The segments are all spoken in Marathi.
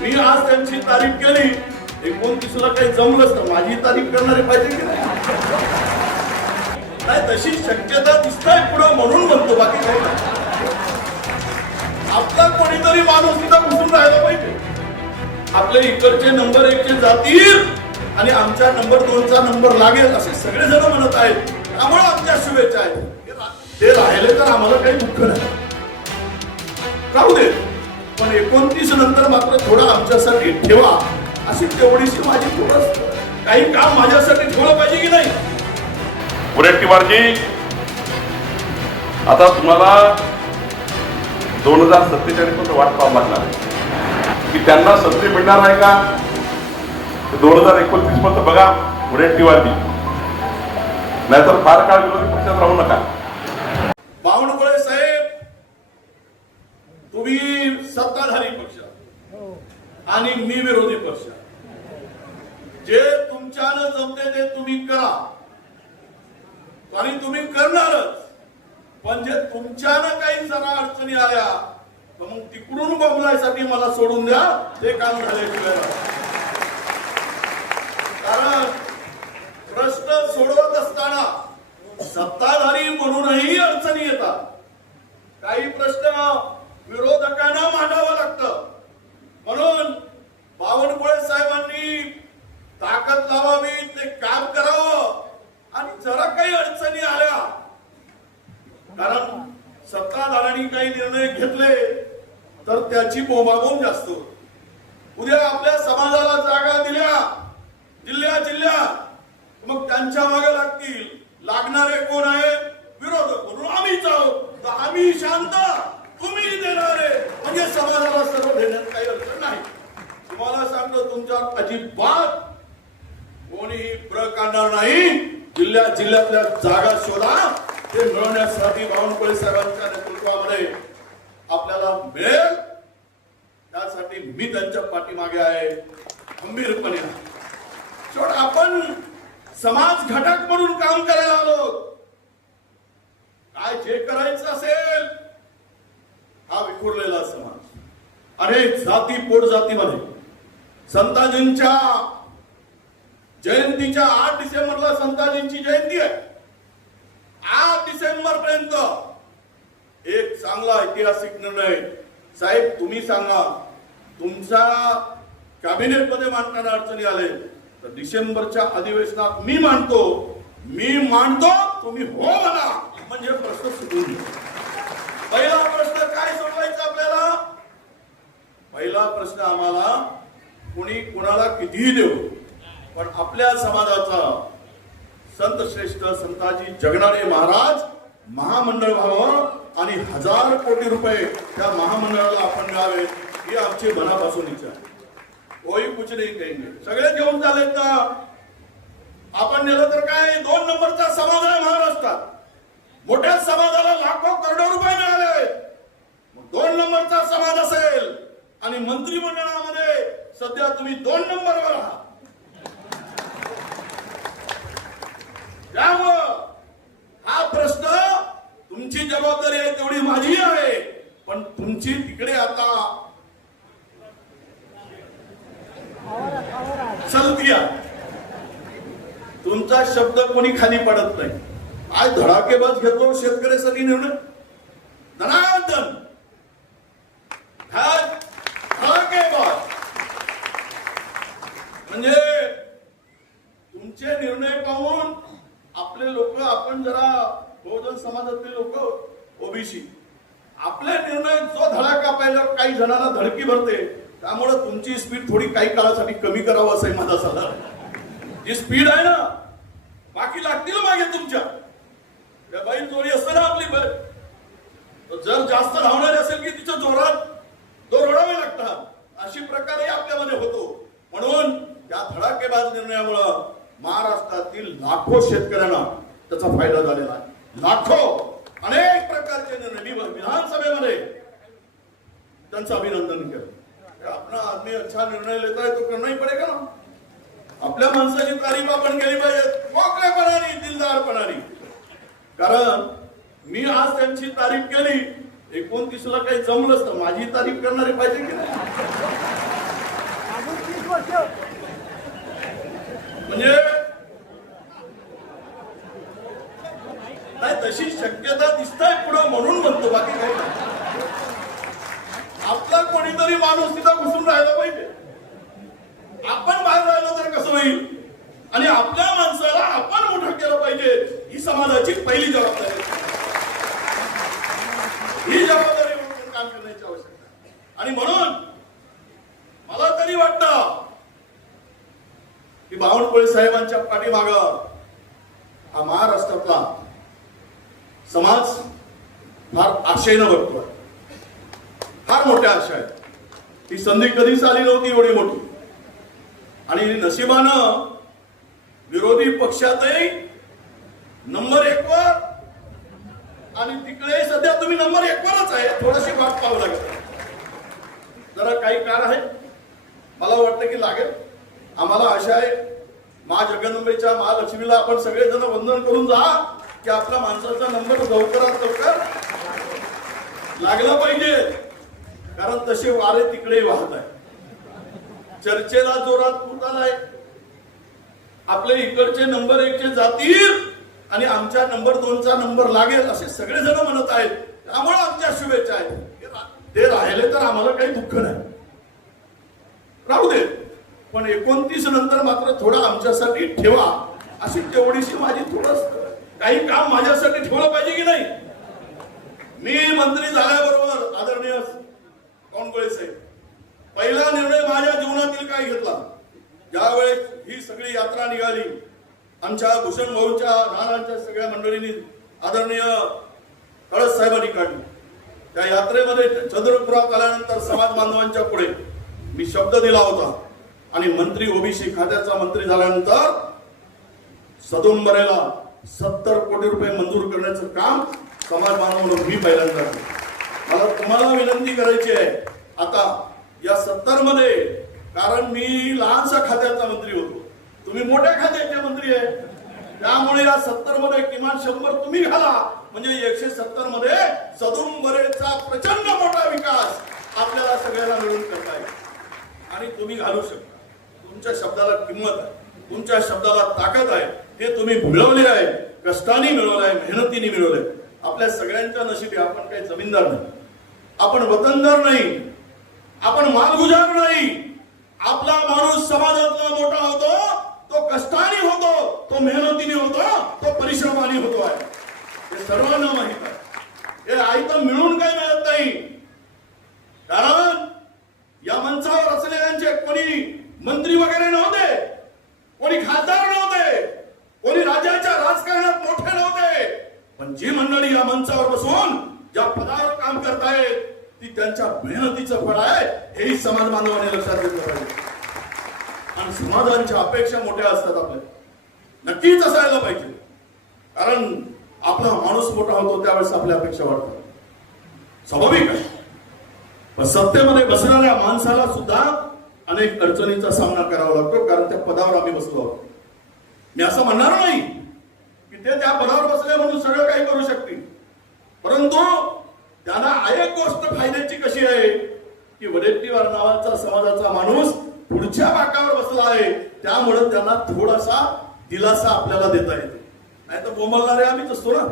मी आज त्यांची तारीफ केली, 29ला काही जमलंच तर माझी तारीफ करणारे पाहिजे की नाही? तशी शक्यता दिसताय पुढे म्हणून म्हणतो, बाकी काही नाही. आपला कोणीतरी माणूस तिथं घुसून राहायला पाहिजे. आपले इकडचे नंबर 1 चे जातील आणि आमच्या नंबर 2 चा नंबर लागेल असे सगळेजण म्हणत आहेत. त्यामुळे आमच्या शुभेच्छा आहेत. ते राहिले तर आम्हाला काही दुःख नाही, राहू दे. पण 29 नंतर मात्र थोडं आमच्यासाठी ठेवा, अशी तेवढीशी माझी थोडं काही काम माझ्यासाठी ठेवलं पाहिजे की नाही? वडेट्टीवारजी, आता तुम्हाला 2047 पर्यंत वाट पाहावं लागणार आहे की त्यांना संधी मिळणार आहे का? 2029 पर्यंत बघा वडेट्टीवारजी, नाहीतर फार काळ विरोधी पक्षात राहू नका. बावनकुळे साहेब, तुम्ही सत्ताधारी पक्ष आणि मी विरोधी पक्ष. जे तुमच्यानं जमते ते तुम्ही करा आणि तुम्ही करणारच. पण जे तुमच्यानं काही जरा अडचणी आल्या तर मग तिकडून बोंबलायसाठी मला सोडून द्या, ते काम झाल्याशिवाय. कारण प्रश्न सोडवत असताना सत्ताधारी म्हणूनही अडचणी येतात. काही प्रश्न विरोधकांना मांडावं लागतं. म्हणून बावनकुळे साहेबांनी ताकद लावावी, ते काम करावं. आणि जरा काही अडचणी आल्या, कारण सत्ताधाऱ्यांनी काही निर्णय घेतले तर त्याची बोंबाबोंब जास्त होते. उद्या आपल्या समाजाला जागा दिल्या जिल्ह्यात, मग त्यांच्या मागे लागणारे कोण आहे? विरोधक. म्हणून आम्हीच आहोत. तर आम्ही शांत, तुम्ही देणारे, म्हणजे समाजाला सर्व देण्यात काही अडचण नाही. तुम्हाला सांगतो, तुमच्यावर अजिबात कोणीही प्रक आणणार नाही. जिल्ह्यातल्या जागा शोधा, ते मिळवण्यासाठी बावनकुळे साहेबांच्या नेतृत्वामध्ये आपल्याला मिळेल. त्यासाठी मी त्यांच्या पाठीमागे आहे खंबीरपणे. शेवट आपण समाज घटक म्हणून काम करायला आलो. काय जे करायचं असेल, हा विखुरलेला समाज अनेक जाती पोटजातीमध्ये संताजींच्या जयंतीच्या 8 डिसेंबरला संताजींची जयंती आहे. 8 डिसेंबर पर्यंत एक चांगला ऐतिहासिक निर्णय साहेब तुम्ही सांगा. तुमच्या कॅबिनेट मध्ये मांडताना अडचणी आले तर डिसेंबरच्या अधिवेशनात मी मांडतो, तुम्ही हो म्हणा, म्हणजे प्रश्न सुटून गेला. पहिला प्रश्न काय सोडवायचा आपल्याला? पहिला प्रश्न आम्हाला कोणी कोणाला कितीही देऊ, पण आपल्या समाजाचा संत श्रेष्ठ संताजी जगनाडे महाराज महामंडळ व्हावं आणि 1000 कोटी रुपये त्या महामंडळाला आपण द्यावे, ही आमची मनापासून इच्छा आहे. कोई कुछ नाही कहेंगे. सगळे घेऊन चालेत ना. आपण नेलं तर काय 2 नंबरचा समाज आहे महाराष्ट्रात. मोठ्या समाजाला लाखो करोडो रुपये मिळाले. 2 नंबरचा समाज असेल आणि मंत्रिमंडळामध्ये सध्या तुम्ही 2 नंबरवर आहात. त्यामुळं हा प्रश्न तुमची जबाबदारी आहे तेवढी माझी आहे, पण तुमची तिकडे आता चलती आहे. तुमचा शब्द कोणी खाली पडत नाही. आज धडाकेबाज घेतो शेतकऱ्यासाठी निर्णय, धनादन धडाकेबाज. म्हणजे तुमचे निर्णय पाहून आपले लोक, आपण जरा बहुजन समाजातले लोक ओबीसी, आपले निर्णय जो धडाका पाहिल्यावर काही जणांना धडकी भरते. त्यामुळे तुमची स्पीड थोडी काही काळासाठी कमी करावं असं माझा सल्ला. जी स्पीड आहे ना, बाकी लागतील मागे तुमच्या. त्या बाई जोडी असते ना आपली बाई, जर जास्त धावणारी असेल की तिच्या जोरात दोरडावे लागतात. अशी प्रकारे आपल्यामध्ये होतो. म्हणून त्या धडाकेबाज निर्णयामुळं महाराष्ट्रातील लाखो शेतकऱ्यांना त्याचा फायदा झालेला आहे. लाखो अनेक प्रकारचे निर्णय मी विधानसभेमध्ये त्यांचं अभिनंदन केलं. अपना आदमी अच्छा निर्णय लेता है तो करना ही पड़ेगा ना. आपल्या माणसाची तारीफ आपण केली पाहिजे, मोकळेपणाने, दिलदारपणाने. कारण मी आज त्यांची तारीफ केली, 29ला काही जमलंच तर माझी तारीफ करणारे पाहिजे की नाही? कधी वाटतं की बावनकुळे साहेबांच्या पाठीमाग हा महाराष्ट्रातला समाज फार आशेनं बघतोय, फार मोठ्या आशा आहेत. ही संधी कधीच आली नव्हती एवढी मोठी. आणि नशिबानं विरोधी पक्षातही नंबर 1 वर आणि तिकडे सध्या तुम्ही नंबर 1 वरच आहे. थोडीशी वाट पाहावं लागेल, जरा काही काळ आहे, मला वाटतं की लागेल. आम्हाला आशा आहे मा जगदंबेच्या महालक्ष्मीला आपण सगळेजण वंदन करून जा की आपल्या माणसाचा नंबर लवकरात लवकर लागला पाहिजे, कारण तसे वारे तिकडे वाहत आहे. चर्चेला जोरात फूट आलाय. आपले इकडचे नंबर 1 चे जातील आणि आमच्या नंबर 2 चा नंबर लागेल असे सगळेजण म्हणत आहेत. त्यामुळे आमच्या शुभेच्छा आहेत. ते राहिले तर आम्हाला काही दुःख नाही, राहू दे. पण 29 नंतर मात्र थोडा आमच्यासाठी ठेवा, अशी तेवढीशी माझी थोडस काही काम माझ्यासाठी ठेवलं पाहिजे की नाही. मी मंत्री झाल्याबरोबर आदरणीय बावनकुळे साहेब पहिला निर्णय माझ्या जीवनातील काय घेतला, ज्यावेळेस ही सगळी यात्रा निघाली, आमच्या भूषण भाऊच्या नानांच्या सगळ्या मंडळींनी आदरणीय कळस साहेबांनी काढली. त्या यात्रेमध्ये चंद्रपुरात आल्यानंतर समाज बांधवांच्या पुढे मी शब्द दिला होता आणि मंत्री ओबीसी खात्याचा मंत्री झाल्यानंतर सदुंबरेला 70 कोटी रुपये मंजूर करण्याचं काम समाज बांधव म्हणून मी पहिल्यांदा केलं. मला तुम्हाला विनंती करायची आहे आता या 70 मध्ये, कारण मी लहानसा खात्याचा मंत्री होतो, तुम्ही मोठ्या खात्याचे मंत्री आहे, त्यामुळे या 70 मध्ये किमान 100 तुम्ही घाला, म्हणजे 170 मध्ये सदुंबरेचा प्रचंड मोठा विकास आपल्याला सगळ्यांना मिळून करता येईल. आणि तुम्ही घालू शकता. तुमच्या शब्दाला किंमत आहे, तुमच्या शब्दाला ताकद आहे. हे तुम्ही मिळवले आहे, कष्टाने मिळवलं आहे, मेहनतीने मिळवलंय. आपल्या सगळ्यांच्या नशिबी आपण काही जमीनदार नाही, आपण वतनदार नाही, आपण मालगुजार नाही. आपला माणूस समाजातला मोठा होतो, तो कष्टाने होतो, तो मेहनतीने होतो, तो परिश्रमाने होतो आहे. हे सर्वांना माहित आहे. हे आयतं मिळून काही मिळत नाही. कारण या मंचावर असलेल्यांचे कोणी मंत्री वगैरे नव्हते, कोणी खासदार नव्हते, कोणी राज्याच्या राजकारणात मोठे नव्हते. पण जी मंडळी या मंचावर बसून ज्या पदावर काम करतायत ती त्यांच्या मेहनतीचं फळ आहे, हेही समाज बांधवांनी लक्षात घेतलं पाहिजे. आणि समाजांच्या अपेक्षा मोठ्या असतात आपल्या, नक्कीच असायला पाहिजे. कारण आपला माणूस मोठा होतो त्यावेळेस आपल्या अपेक्षा वाढतात, स्वाभाविक आहे. पण सत्तेमध्ये बसणाऱ्या माणसाला सुद्धा अनेक अडचणींचा सामना करावा लागतो, कारण त्या पदावर आम्ही बसलो आहोत. मी असं म्हणणार नाही की ते त्या पदावर बसले म्हणून सगळं काही करू शकतील, परंतु त्यांना एक गोष्ट फायद्याची कशी आहे की वडेट्टीवार नावाचा समाजाचा माणूस पुढच्या बाकावर बसला आहे, त्यामुळे त्यांना थोडासा दिलासा आपल्याला देता येतो. नाही तर बोंबलणारे आम्हीच असतो ना,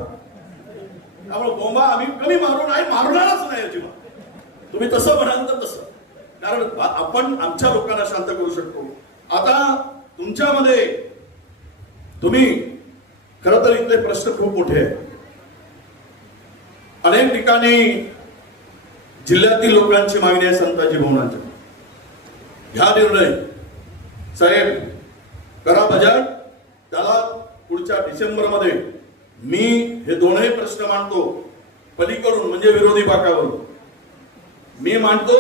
त्यामुळे बोंबा आम्ही कमी मारू नाही, मारणारच नाही अजिबात. तुम्ही तसं म्हणाल तर तसं, कारण आपण आमच्या लोकांना शांत करू शकतो. आता तुमच्यामध्ये तुम्ही खरं तर इथले प्रश्न खूप मोठे आहेत. अनेक ठिकाणी जिल्ह्यातील लोकांची मागणी आहे संताजी भवनाच्या. ह्या निर्णय साहेब करा बजाट, त्याला पुढच्या डिसेंबरमध्ये मी हे दोनही प्रश्न मांडतो. पलीकडून म्हणजे विरोधी बाकावरून मी मांडतो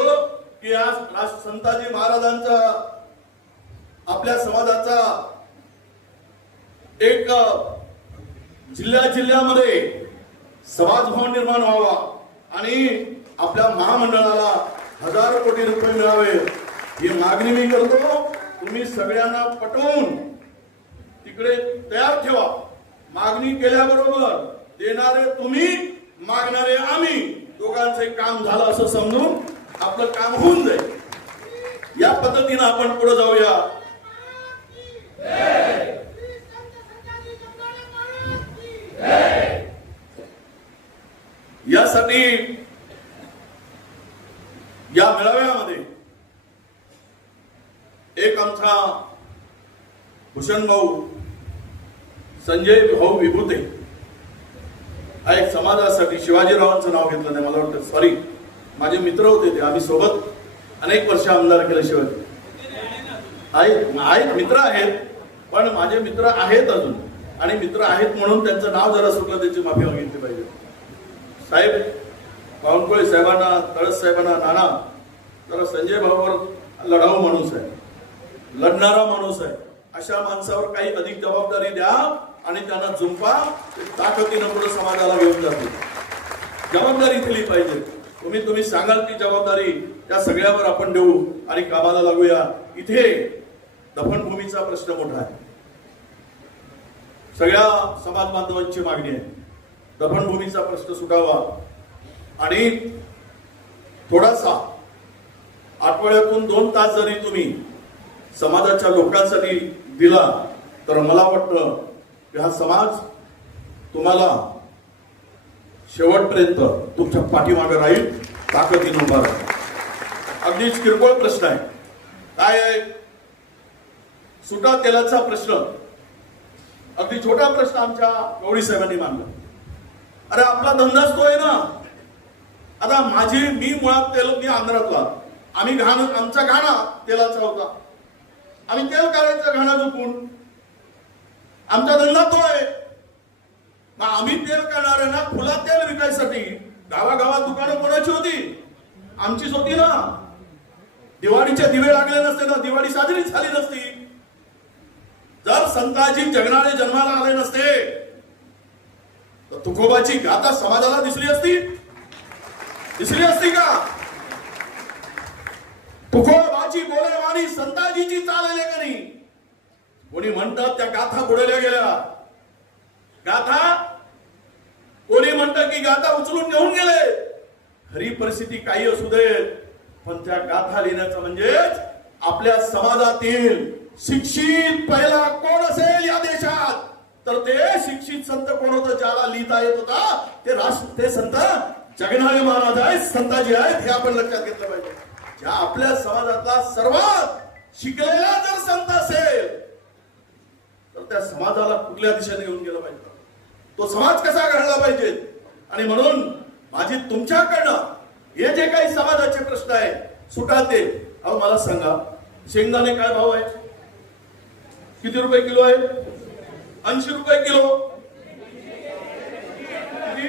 की आज संताजी महाराजांचा आपल्या समाजाचा एक जिल्ह्यामध्ये समाजभवन निर्माण व्हावा आणि आपल्या महामंडळाला 1000 कोटी रुपये मिळावे, ही मागणी मी करतो. तुम्ही सगळ्यांना पटवून तिकडे तयार ठेवा. मागणी केल्याबरोबर देणारे तुम्ही, मागणारे आम्ही, दोघांचे काम झालं असं समजून आपलं काम होऊन जाईल. या पद्धतीनं आपण पुढे जाऊया. यासाठी या मेळाव्यामध्ये एक आमचा भूषण भाऊ संजय भाऊ विभूते हा एक समाजासाठी, शिवाजीरावांचं नाव घेतलं नाही मला वाटतं, सॉरी, माझे मित्र होते ते, आम्ही सोबत अनेक वर्ष आमदार केले शिवाजी. आहेत मित्र आहेत, पण माझे मित्र आहेत अजून, आणि मित्र आहेत म्हणून त्यांचं नाव जरा सुटलं त्याची माफी मागितली पाहिजे. साहेब बावनकुळे साहेबांना, तळस साहेबांना, नाना जरा संजय भाऊवर लढाऊ माणूस आहे, लढणारा माणूस आहे, अशा माणसावर काही अधिक जबाबदारी द्या आणि त्यांना जुंपा, ताकदीनं पुढे समाजाला घेऊन जातील. जबाबदारी दिली पाहिजे. तुम्ही सांगाल ती जबाबदारी त्या सगळ्यावर आपण देऊ आणि कामाला लागूया. इथे दफनभूमीचा प्रश्न मोठा आहे, सगळ्या समाज बांधवांची मागणी आहे. दफनभूमीचा प्रश्न सुटावा आणि थोडासा आठवड्यातून 2 तास जरी तुम्ही समाजाच्या लोकांसाठी दिला तर मला वाटतं की हा समाज तुम्हाला शेवटपर्यंत तुमच्या पाठीमागे राहील, ताकदीने उभा राहील. अगदीच किरकोळ प्रश्न आहे. काय आहे? सुटा तेलाचा प्रश्न, अगदी छोटा प्रश्न आमच्या गवळी साहेबांनी मांडला. अरे आपला धंदाच तो आहे ना. आता मी मुळात तेल, मी आंध्रातला, आमचा घाणा तेलाचा होता, आम्ही तेल काढायचं घाणा झोपून, आमचा धंदा तो आहे. मग आम्ही तेल काढणाऱ्यांना खुला तेल विकायसाठी गावागावात दुकानं कोणाची होती? आमचीच होती ना. दिवाळीचे दिवे लागले नसते ना, दिवाळी साजरी झाली नसती. जर संताजी जगणारे जन्माला आले नसते तर तुकोबाची गाथा समाजाला दिसली असती का? तुकोबाची बोलेवाणी संताजीची चालले का नाही? कोणी म्हणतात त्या गाथा बुडवल्या गेल्या. गाथा कोणी म्हणतं की गाथा उचलून घेऊन गेले. खरी परिस्थिती काही असू दे, पण त्या गाथा लिहिण्याचं म्हणजेच आपल्या समाजातील शिक्षित पहिला कोण असेल या देशात तर ते शिक्षित संत कोण होतं, ज्याला लिहिता येत होता ते संत जगणारे महाराज आहेत, संताजी आहेत. हे आपण लक्षात घेतलं पाहिजे. ज्या आपल्या समाजातला सर्वात शिकलेला जर संत असेल तर त्या समाजाला कुठल्या दिशेने घेऊन गेलं पाहिजे, तो समाज कसा घडला पाहिजे. आणि म्हणून माझी तुमच्याकडनं हे जे काही समाजाचे प्रश्न आहे सुटाते. अहो मला सांगा, शेंगदाणे काय भाव आहे? किती रुपये किलो आहे? 80 रुपये किलो. किती?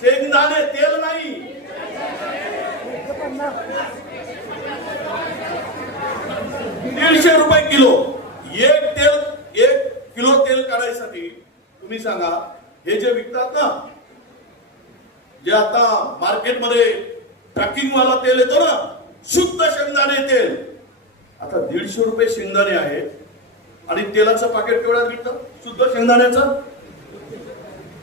शेंगदाणे, तेल नाही. 150 रुपये किलो. एक किलो तेल काढायसाठी तुम्ही सांगा, हे जे विकतात ना, जे आता मार्केटमध्ये पॅकिंग वाला तेल येतो ना, शुद्ध शेंगदाणे तेल, आता 150 रुपये शेंगदाणे आहे आणि तेलाचं पाकिट केवढ्यात विकतं शुद्ध शेंगदाण्याचं?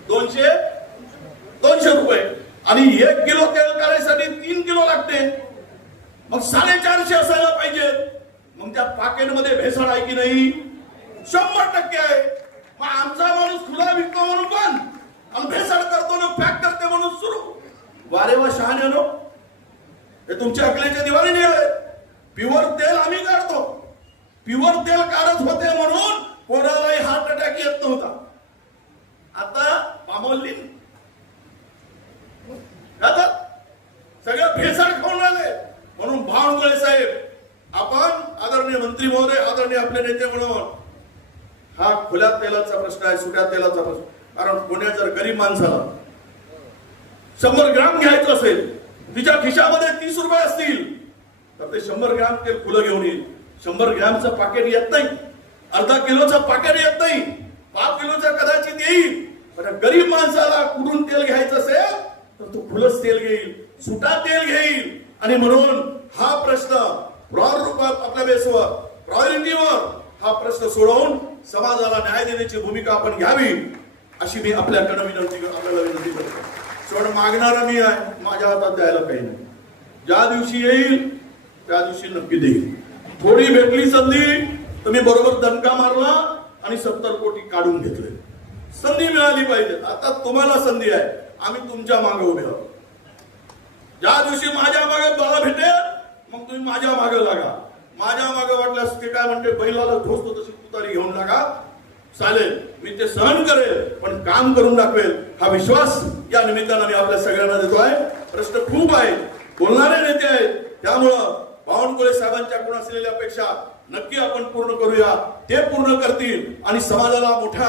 200 रुपये. आणि 1 किलो तेल काढायसाठी 3 किलो लागते. मग 450 असायला पाहिजे. मग त्या पाकिटमध्ये भेसळ आहे की नाही? 100% आहे. मग आमचा माणूस खुला विकतो म्हणून पण, आणि भेसळ करतो ना, पॅक करते म्हणून सुरू. वारे वा शहाण्यानो, हे तुमच्या अकलेच्या दिवाळी नाही आहे. प्युअर तेल आम्ही काढतो. प्युअर तेल काढत होते म्हणून कोणालाही हार्ट अटॅक येत नव्हता. आता पामोलिन सगळं भेसळ खाऊन राहिले. म्हणून बावनकुळे साहेब, आपण आदरणीय मंत्री महोदय, आदरणीय आपले नेते म्हणून हा खुल्या तेलाचा प्रश्न आहे, सुट्या तेलाचा प्रश्न. कारण कोण्या जर गरीब माणसाला 100 ग्राम घ्यायचं असेल, तिच्या खिशामध्ये 30 रुपये असतील तर ते 100 ग्राम तेल खुलं घेऊन येईल. 100 ग्रामचं पाकिट येत नाही, अर्धा किलोचं पाकिट येत नाही, 5 किलोचं कदाचित येईल. पण गरीब माणसाला कुठून तेल घ्यायचं असेल तर तो खुलंच तेल घेईल, सुटा तेल घेईल. आणि म्हणून हा प्रश्न आपल्या बेसवर, प्रायोरिटीवर हा प्रश्न सोडवून समाजाला न्याय देण्याची भूमिका आपण घ्यावी, अशी मी आपल्याला विनंती करतो. शेवट मागणारा मी आहे, माझ्या हातात द्यायला काही नाही. ज्या दिवशी येईल त्या दिवशी नक्की देईल. थोडी भेटली संधी तर मी बरोबर दणका मारला आणि 70 कोटी काढून घेतले. संधी मिळाली पाहिजे. आता तुम्हाला संधी आहे, आम्ही तुमच्या मागे उभे आहोत. ज्या दिवशी माझ्या मागे मला भेटेल मग तुम्ही माझ्या मागे लागा. माझ्या मागे वाटल्यास ते काय म्हणते, बैलाला ढोसतो तशी तुतारी घेऊन लागा. चालेल, मी ते सहन करेल, पण काम करून दाखवेल. हा विश्वास या निमित्तानं मी आपल्या सगळ्यांना देतो आहे. प्रश्न खूप आहे, बोलणारे नेते आहेत, त्यामुळं बावनकुळे साहेबांच्याकडून असलेल्या अपेक्षा नक्की आपण पूर्ण करूया. ते पूर्ण करतील आणि समाजाला मोठ्या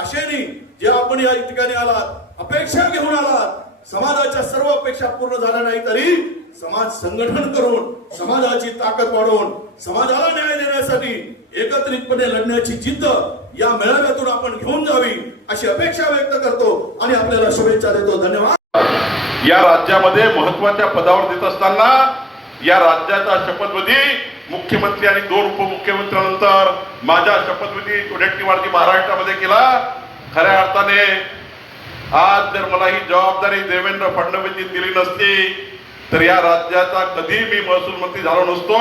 आशेने जे आपण या ठिकाणी आलात, अपेक्षा घेऊन आलात, समाजाच्या सर्व अपेक्षा पूर्ण झाल्या नाही तरी समाज संघटन करून समाजाची ताकद वाढवून समाजाला न्याय देण्यासाठी एकत्रितपणे लढण्याची जिद्द या मेळाव्यातून आपण घेऊन जावी अशी अपेक्षा व्यक्त करतो आणि आपल्याला शुभेच्छा देतो. धन्यवाद. या राज्यामध्ये महत्वाच्या पदावर देत असताना या राज्याचा शपथविधी मुख्यमंत्री आणि 2 उपमुख्यमंत्र्यांनंतर माझ्या शपथविधी वडेट्टीवारजी महाराष्ट्रामध्ये केला. खऱ्या अर्थाने आज जर मला ही जबाबदारी देवेंद्र फडणवीसजी दिली नसती तर या राज्याचा कधी मी महसूल मंत्री झालो नसतो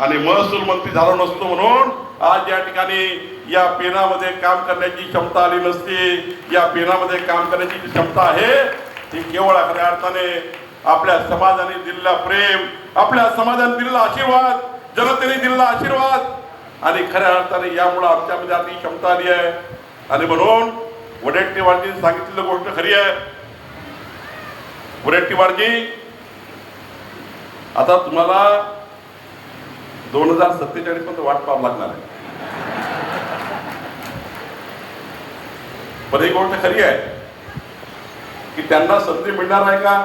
आणि महसूल मंत्री झालो नसतो म्हणून आज या ठिकाणी या पेनामध्ये काम करण्याची क्षमता आली नसती. या पेनामध्ये काम करण्याची जी क्षमता आहे ती केवळ खऱ्या अर्थाने आपल्या समाजाने दिलेला प्रेम, आपल्या समाजाने दिलेला आशीर्वाद, जनतेने दिलेला आशीर्वाद आणि खऱ्या अर्थाने यामुळे आमच्यामध्ये आता ही क्षमता आली आहे. आणि म्हणून वडेट्टीवारजींनी सांगितलेली गोष्ट खरी आहे. वडेट्टीवारजी आता तुम्हाला 2047 पर्यंत वाट पाहावं लागणार आहे. पण एक गोष्ट खरी आहे की त्यांना संधी मिळणार आहे का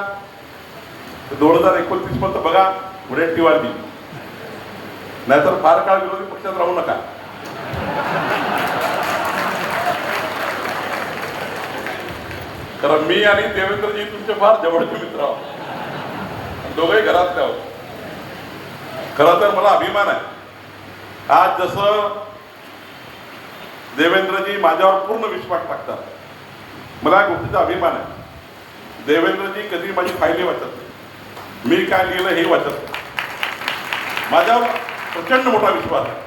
2029 पर्यंत बघा वडेट्टीवारजी, नाहीतर फार काळ विरोधी पक्षात राहू नका. कारण मी आणि देवेंद्रजी तुमचे फार जवळचे मित्र आहोत, दोघंही घरातले आहोत. खरं तर मला अभिमान आहे. आज जसं देवेंद्रजी माझ्यावर पूर्ण विश्वास टाकतात, मला या गोष्टीचा अभिमान आहे. देवेंद्रजी कधी माझी फायली वाचत नाही, मी काय लिहिलं हे वाचत नाही. माझ्यावर प्रचंड मोठा विश्वास आहे.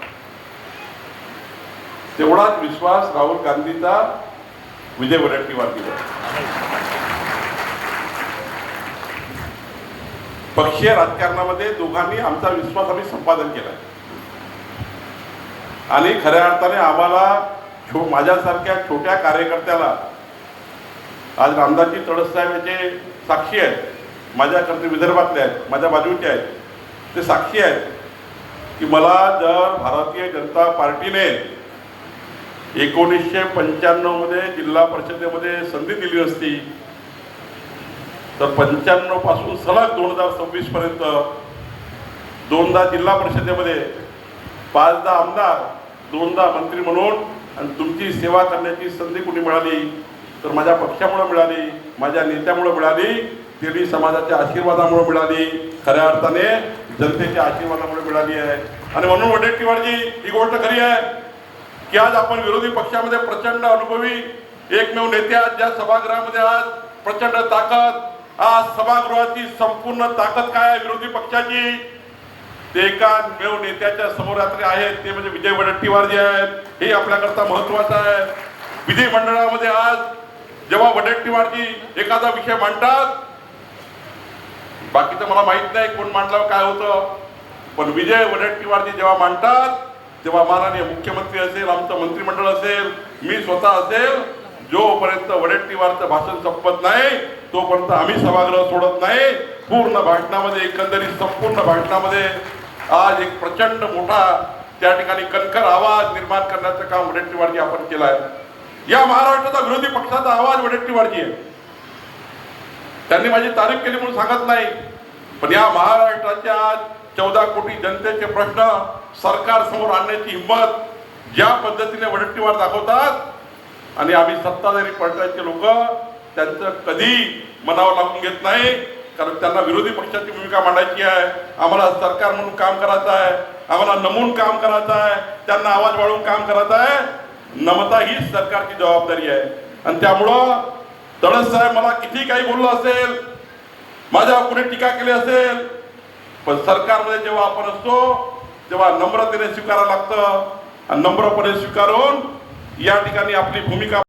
तेवढाच विश्वास राहुल गांधीचा विजय वडेट्टीवारजीवर. पक्षीय राजकारणामध्ये दोघांनी आमचा विश्वास आम्ही संपादन केला आणि खऱ्या अर्थाने आम्हाला माझ्यासारख्या छोट्या कार्यकर्त्याला आज रामदासजी तडससाहेब याचे साक्षी आहेत, माझ्याकडे विदर्भातले आहेत, माझ्या बाजूचे आहेत, ते साक्षी आहेत की मला जर भारतीय जनता पार्टीने 1995 मध्ये जिल्हा परिषदेमध्ये संधी दिली असती तर 95 पासून सलग 2026 पर्यंत 2दा जिल्हा परिषदेमध्ये, 5दा आमदार, 2दा मंत्री म्हणून आणि तुमची सेवा करण्याची संधी कुणी मिळाली तर माझ्या पक्षामुळे मिळाली, माझ्या नेत्यामुळे मिळाली, तेली समाजाच्या आशीर्वादामुळे मिळाली, खऱ्या अर्थाने जनतेच्या आशीर्वादामुळे मिळाली आहे. आणि म्हणून वडेट्टीवारजी ही गोष्ट खरी आहे की आज आपण विरोधी पक्षामध्ये प्रचंड अनुभवी एकमेव नेते आहेत, ज्या सभागृहामध्ये आज प्रचंड ताकद, आज सभागृहाची संपूर्ण ताकद काय आहे विरोधी पक्षाची ते एकमेव नेत्याच्या समोर आहेत, ते म्हणजे विजय वडेट्टीवारजी आहेत. हे आपल्याकरता महत्वाचं आहे. विधिमंडळामध्ये आज जेव्हा वडेट्टीवारजी एखादा विषय मांडतात, बाकीचं मला माहित नाही कोण मांडल्यावर काय होतं, पण विजय वडेट्टीवारजी जेव्हा मांडतात तेव्हा माननीय मुख्यमंत्री असेल, आमचं मंत्रिमंडळ असेल, मी स्वतः असेल, जोपर्यंत वडेट्टीवारचं भाषण संपत नाही तोपर्यंत आम्ही सभागृह सोडत नाही. पूर्ण भाषणामध्ये, एकंदरीत संपूर्ण भाषणामध्ये आज एक प्रचंड मोठा त्या ठिकाणी कणखर आवाज निर्माण करण्याचं काम वडेट्टीवारजी आपण केलं आहे. या महाराष्ट्राचा विरोधी पक्षाचा आवाज वडेट्टीवारजी आहे. त्यांनी माझी तारीफ केली म्हणून सांगत नाही, पण या महाराष्ट्राच्या 14 कोटी जनतेचे प्रश्न सरकार समोर आणण्याची हिंमत ज्या पद्धतीने वडेट्टीवार दाखवतात आणि आम्ही सत्ताधारी पक्षाचे लोक त्यांचं कधी मनावर लागून घेत नाही, कारण त्यांना विरोधी पक्षाची भूमिका मांडायची आहे, आम्हाला सरकार म्हणून काम करायचं आहे, आम्हाला नमून काम करायचं आहे, त्यांना आवाज वाढवून काम करायचं आहे. नमता हीच सरकारची जबाबदारी आहे. आणि त्यामुळं तडससाहेब मला किती काही बोललं असेल, माझ्यावर कुणी टीका केली असेल, पण सरकारमध्ये जेव्हा आपण असतो तेव्हा नम्रतेने स्वीकारावं लागतं आणि नम्रपणे स्वीकारून या ठिकाणी आपली भूमिका